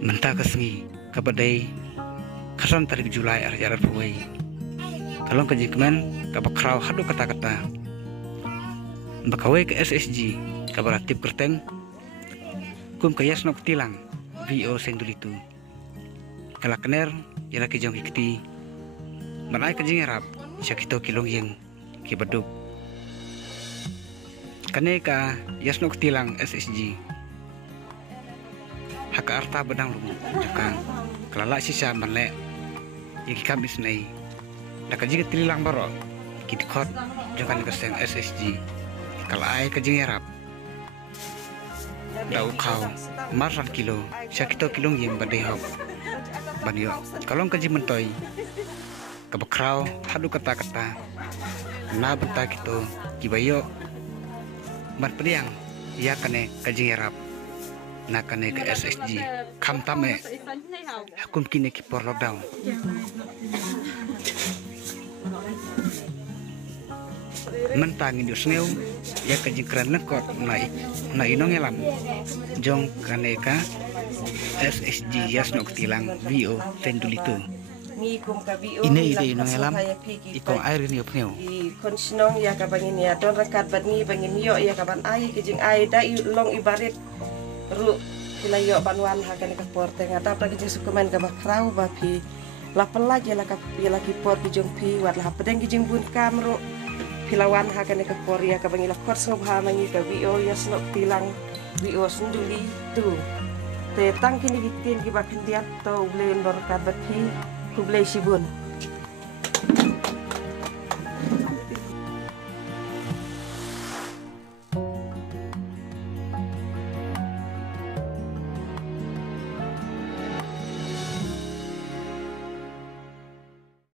Mentah kesengi kabadai kasan tarik Julai arjarat puai. Kalau kejikmen kabakrau hadu kata-kata. Bakawai ke SSG kabaratip kerteng kum kayas nok tilang VO sendulitu. Kalakener yala kejong hikti. Manai kejing erap syakito kilong yang kibaduk. Kane ka yas nok tilang SSG. Haka arta bedang lumu jukang kelala sisa manle yang kabis nai dak jing tilang baro kitkot jukang keseng SSG kalau ai kejing erap dau kau marran kilo syakito kilong yang badai hok banyo kalau kejing mentoy kabakrau hadu kata-kata na benta kito kibayo marpediang ya kane kejing erap nakane ke SSG kam tame hukum kini ki por lockdown mentangin dusneu ya kejikran lekot na inong elam jong kaneka SSG yasnok tilang VO tendulitu ini ide inong elam ikong air ni opneu konsinong ya kabangin ya don rekat badni bangin yo ya kaban ai kejing ai da long ibarit ru kilayo banwan hakan ke porte ngata pra kejing sukumen ka bakrau bapi lapen lagi la kapi lagi por kijong pi wat la pedeng kijing bun kamru pilawan hakan ke por ya kabangi la kor sobha mangi ka VO ya snok tilang VO senduli tu te tang kini gitin ki bakin diat to ble lor ka bapi ku ble sibun